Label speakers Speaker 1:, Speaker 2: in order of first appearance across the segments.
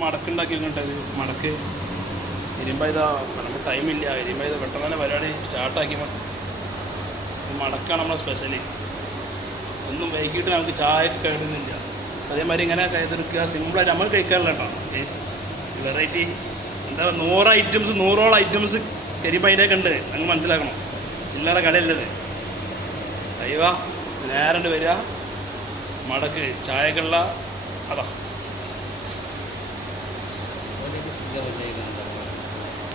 Speaker 1: മടക്കുണ്ടാക്കി ഇങ്ങോട്ടത് മടക്ക്. ഇരുമ്പ ഇതാ നമുക്ക് ടൈമില്ല ഇരുമ്പ ഇത് പെട്ടെന്ന് തന്നെ പരിപാടി സ്റ്റാർട്ടാക്കി മടക്കാണ് നമ്മളെ സ്പെഷ്യലി ഒന്നും വൈകിട്ട് നമുക്ക് ചായ കഴിയുന്നില്ല അതേമാതിരി ഇങ്ങനെ കൈതെടുക്കുക സിമ്പിളായിട്ട് നമ്മൾ കഴിക്കാറില്ല കേട്ടോ. വെറൈറ്റി എന്താ നൂറ് ഐറ്റംസ് നൂറോളം ഐറ്റംസ് കരിമ്പതിന്റെയൊക്കെ ഉണ്ട്. അങ്ങ് മനസ്സിലാക്കണം. ചില്ലറ കടയില്ലത് അയ്യവാ നേരണ്ട് വരിക. മടക്ക്. ചായക്കുള്ള അതാ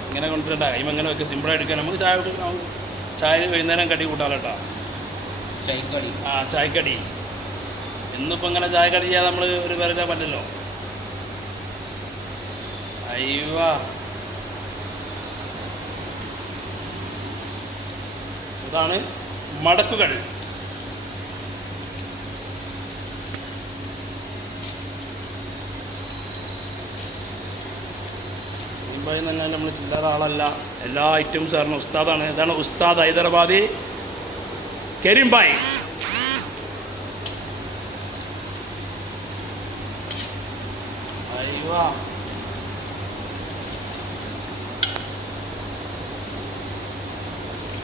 Speaker 1: ഇങ്ങനെ കൊണ്ടുവരണ്ട കൈമ ഇങ്ങനെ വെക്കുക സിമ്പിളായിട്ട് എടുക്കാൻ നമുക്ക് ചായ കുടിക്കണം ചായ വൈകുന്നേരം കടി കൂട്ടാലോ കേട്ടോ
Speaker 2: ചൈക്കടി
Speaker 1: ആ ചായക്കടി. ഇന്നിപ്പോൾ ഇങ്ങനെ ചായ കടി ചെയ്യാൻ നമ്മൾ ഒരു പേരെ പറ്റല്ലോ അയ്യോ. ഇതാണ് മടക്കുകൾ. മുംബൈ പറഞ്ഞാൽ നമ്മൾ ചില്ലറ ആളല്ല. എല്ലാ ഐറ്റവും സാറിന് ഉസ്താദാണ്. ഇതാണ് ഉസ്താദ് ഹൈദരാബാദി അയ്യോ.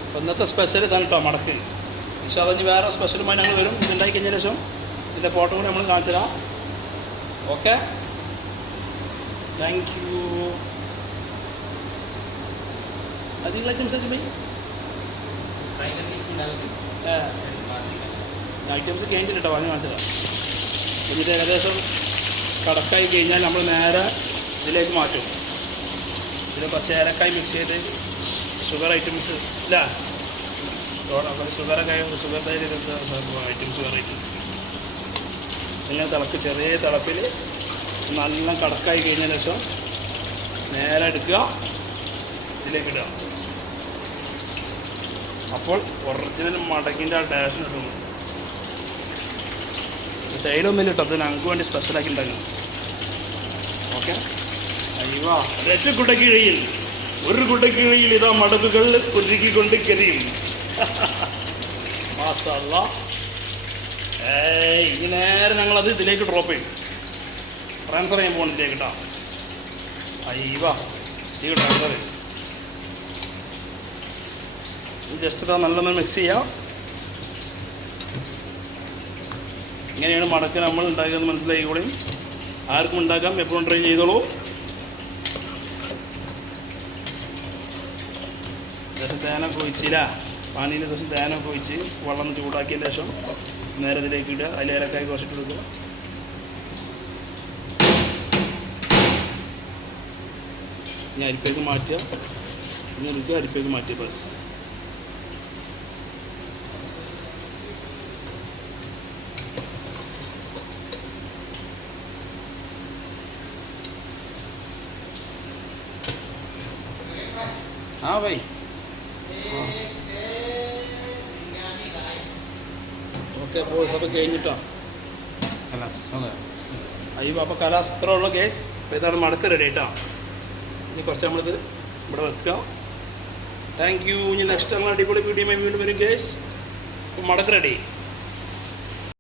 Speaker 1: അപ്പോൾ ഇന്നത്തെ സ്പെഷ്യൽ ഇതാണ് കേട്ടോ മടക്ക്. പക്ഷേ അതിന് വേറെ സ്പെഷ്യലുമായി ഞങ്ങൾ വരും. ഇതുണ്ടായി കഴിഞ്ഞ ശേഷം ഇതിന്റെ ഫോട്ടോ കൂടി നമ്മൾ കാണിച്ചു തരാം ഓക്കെ താങ്ക് യു അധികം ഐറ്റംസ് ഒക്കെ പോയി ഐറ്റംസ് കഴിഞ്ഞിട്ട് കേട്ടോ വാങ്ങി കാണിച്ചതാണ് എന്നിട്ട് ഏകദേശം കടക്കായി കഴിഞ്ഞാൽ നമ്മൾ നേരെ ഇതിലേക്ക് മാറ്റും. പിന്നെ കുറച്ച് ഏലക്കായി മിക്സ് ചെയ്ത് ഷുഗർ ഐറ്റംസ് ഇല്ല. ഷുഗറൊക്കെ ഷുഗർ തൈര് ഐറ്റംസ് വെറൈറ്റി ഇങ്ങനെ തിളക്ക് ചെറിയ തിളപ്പിൽ നല്ല കടക്കായി കഴിഞ്ഞ ശേഷം നേരെ എടുക്കുക. ഇതിലേക്ക് ഇടുക അപ്പോൾ ഒറിജിനൽ മടക്കിന്റെ ആ ടേഷൻ കിട്ടും സൈഡൊന്നുമില്ല കേട്ടോ അത് ഞങ്ങൾക്ക് വേണ്ടി സ്പെഷ്യലാക്കി ഉണ്ടാക്കണം. ഓക്കെ അയ്യോ ഒരൊറ്റ കുടക്കിഴയിൽ ഒരു കുടക്കിഴയിൽ ഇതാ മടക്കുകൾ ഒരുക്കിക്കൊണ്ട് കരിയും. മാസല്ല ഏയ് ഇനി ഞങ്ങളത് ഇതിലേക്ക് ഡ്രോപ്പ് ചെയ്യും. ട്രാൻസ്ഫർ ചെയ്യാൻ പോകണം ഇതിലേക്ക് കേട്ടോ അയ്യോ ഇതിലേക്ക് ട്രാൻസ്ഫർ ചെയ്യും ജസ്റ്റ് ഇതാ നല്ലൊന്ന് മിക്സ് ചെയ്യാം. ഇങ്ങനെയാണ് മടക്ക് നമ്മൾ ഉണ്ടാക്കുന്നത് മനസ്സിലായിക്കോളി ആർക്കും ഉണ്ടാക്കാം എപ്പോഴും ട്രൈ ചെയ്തോളൂ. ലേശം തേനൊക്കെ ഒഴിച്ചില്ല പാനിയിൽ ദിവസം തേനൊക്കെ ഒഴിച്ച് വെള്ളം ചൂടാക്കിയ ശേഷം നേരെ ഇതിലേക്ക് ഇടുക. അതിൽ ഏലക്കായി കുറച്ചിട്ട് കൊടുക്കുക. ഇനി അരിപ്പേക്ക് മാറ്റുക. ഇനി എടുക്കുക അരിപ്പേക്ക് മാറ്റുക ബസ്.
Speaker 2: हाँ भाई
Speaker 1: ഓക്കെ അപ്പോൾ സഭ കഴിഞ്ഞിട്ടോ
Speaker 2: खलास हो गया
Speaker 1: അയ്യോ അപ്പോൾ കലാസ് ഇത്ര ഉള്ള കേസ് അപ്പോൾ ഇതാണ് മടക്ക് റെഡി കേട്ടോ ഇനി കുറച്ച് നമ്മളിത് ഇവിടെ വെക്കുക താങ്ക് യു ഇനി നെക്സ്റ്റ് നമ്മൾ അടിപൊളി വീഡിയോ വീണ്ടും വരും കേസ് അപ്പോൾ മടക്ക് റെഡി